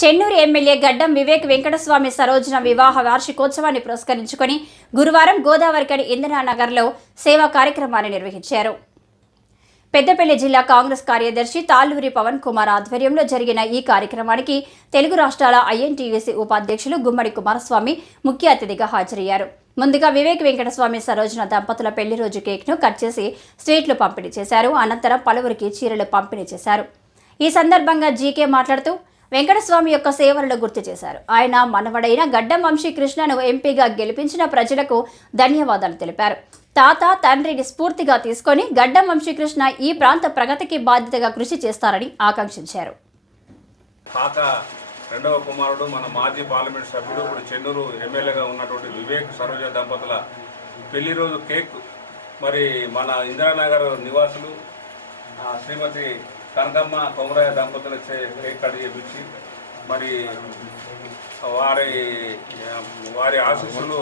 Chennur MLA గడ్డం వివేక్ వెంకటస్వామి సరోజన వివాహ వార్షికోత్సవాన్ని పురస్కరించుకొని గురువారం గోదావరికని ఇందిరానగర్లో సేవా కార్యక్రమాన్ని నిర్వహించారు. పెద్దపల్లి జిల్లా కాంగ్రెస్ కార్యదర్శి తాళ్లూరి పవన్ కుమార్ ఆధ్వర్యంలో జరిగిన ఈ కార్యక్రమానికి తెలుగు రాష్ట్రాల ఐఎన్టీయూసీ ఉపాధ్యక్షులు గుమ్మడి కుమారస్వామి ముఖ్య అతిథిగా హాజరయ్యారు. ముందుగా వివేక్ వెంకటస్వామి సరోజన దంపతుల పెళ్లి రోజు కేక్ను కట్ చేసి స్వీట్లు పంపిణీ చేశారు. అనంతరం పలువురికి చీరలు పంపిణీ చేశారు. ఈ సందర్భంగా జీకే మాట్లాడుతూ వెంకటస్వామి యొక్క సేవలను గుర్తు చేశారు. ఆయన మనవడైన గడ్డం వంశీకృష్ణను ఎంపీగా గెలిపించిన ప్రజలకు ధన్యవాదాలు తెలిపారు. తాత తండ్రిని స్ఫూర్తిగా తీసుకొని గడ్డం వంశీకృష్ణ ఈ ప్రాంత ప్రగతికి బాధ్యతగా కృషి చేస్తారని ఆకాంక్షించారు. తాత రెండవ కుమారుడు మన మాజీ పార్లమెంట్ సభ్యుడు ఇప్పుడు చెన్నూరు ఎమ్మెల్యేగా ఉన్నటువంటి వివేక్ సరోజ దంపతుల పెళ్లి రోజు కేక్ మరి మన ఇందిరానగర్ నివాసులు శ్రీమతి కనకమ్మ కొమరయ్య దంపతులు కేక్ కట్ చేయించి మరి వారి ఆశీస్సులు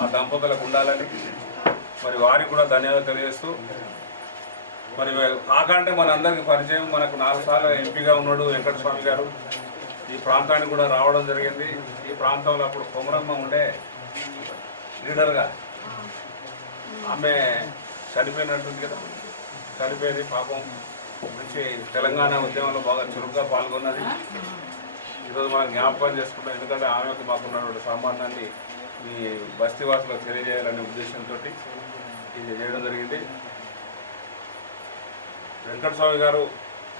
ఆ దంపతులకు ఉండాలని మరి వారికి కూడా ధన్యవాదాలు తెలియజేస్తూ మరి కాక అంటే మన అందరికీ పరిచయం, మనకు 4 సార్లు ఎంపీగా ఉన్నాడు వెంకటస్వామి గారు. ఈ ప్రాంతానికి కూడా రావడం జరిగింది. ఈ ప్రాంతంలో అప్పుడు కొమరమ్మ ఉండే లీడర్గా, ఆమె చనిపోయినట్టుంది కదా, చనిపోయింది పాపం. మంచి తెలంగాణ ఉద్యమంలో బాగా చురుగ్గా పాల్గొన్నది. ఈరోజు మనం జ్ఞాపకం చేసుకుంటాం, ఎందుకంటే ఆమెకు మాకున్నటువంటి సంబంధాన్ని మీ బస్తీవాసులకు తెలియజేయాలనే ఉద్దేశంతో ఇది చేయడం జరిగింది. వెంకటస్వామి గారు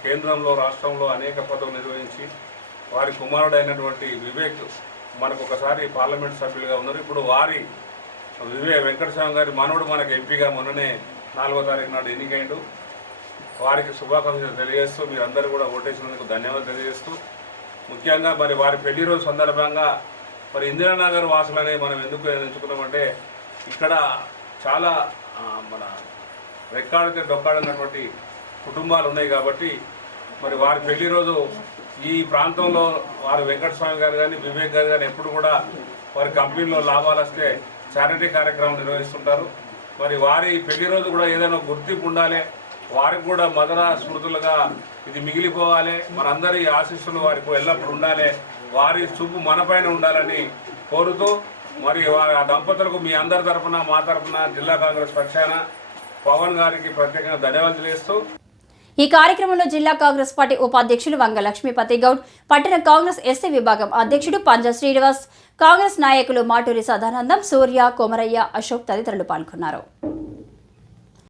కేంద్రంలో రాష్ట్రంలో అనేక పదవులు నిర్వహించి వారి కుమారుడైనటువంటి వివేక్ మనకు ఒకసారి పార్లమెంట్ సభ్యులుగా ఉన్నారు. ఇప్పుడు వారి వెంకటస్వామి గారి మనవడు మనకు ఎంపీగా మొన్ననే 4వ తారీఖు నాడు ఎన్నికైండు. వారికి శుభాకాంక్షలు తెలియజేస్తూ మీరందరూ కూడా ఓటేసినందుకు ధన్యవాదాలు తెలియజేస్తూ, ముఖ్యంగా మరి వారి పెళ్లి రోజు సందర్భంగా మరి ఇందిరానగర్ వాసులనే మనం ఎందుకు ఎంచుకున్నామంటే ఇక్కడ చాలా మన రెక్కాడితే డొక్కాడినటువంటి కుటుంబాలు ఉన్నాయి కాబట్టి మరి వారి పెళ్లి రోజు ఈ ప్రాంతంలో వారు వెంకటస్వామి గారు కానీ వివేక్ గారు కానీ ఎప్పుడు కూడా వారి కంపెనీలో లాభాలు వస్తే చారిటీ కార్యక్రమం నిర్వహిస్తుంటారు. మరి వారి పెళ్లి రోజు కూడా ఏదైనా గుర్తింపు ఉండాలి, వారికి కూడా మదన స్మృతులుగా ఇది మిగిలిపోవాలి, మనందరి ఆశీస్సులు వారికి ఎల్లప్పుడు ఉండాలి, వారి చూపు మనపైన ఉండాలని కోరుతూ మరి ఆ దంపతులకు మీ అందరి తరఫున మా తరఫున జిల్లా కాంగ్రెస్ పక్షాన పవన్ గారికి ప్రత్యేకంగా ధన్యవాదాలు తెలియజేస్తూ ఈ కార్యక్రమంలో జిల్లా కాంగ్రెస్ పార్టీ ఉపాధ్యక్షులు వంగ లక్ష్మీపతి గౌడ్, పట్టణ కాంగ్రెస్ ఎస్సీ విభాగం అధ్యక్షుడు పంజా శ్రీనివాస్, కాంగ్రెస్ నాయకులు మాటూరి సదానందం, సూర్య, కొమరయ్య, అశోక్ తదితరులు పాల్గొన్నారు.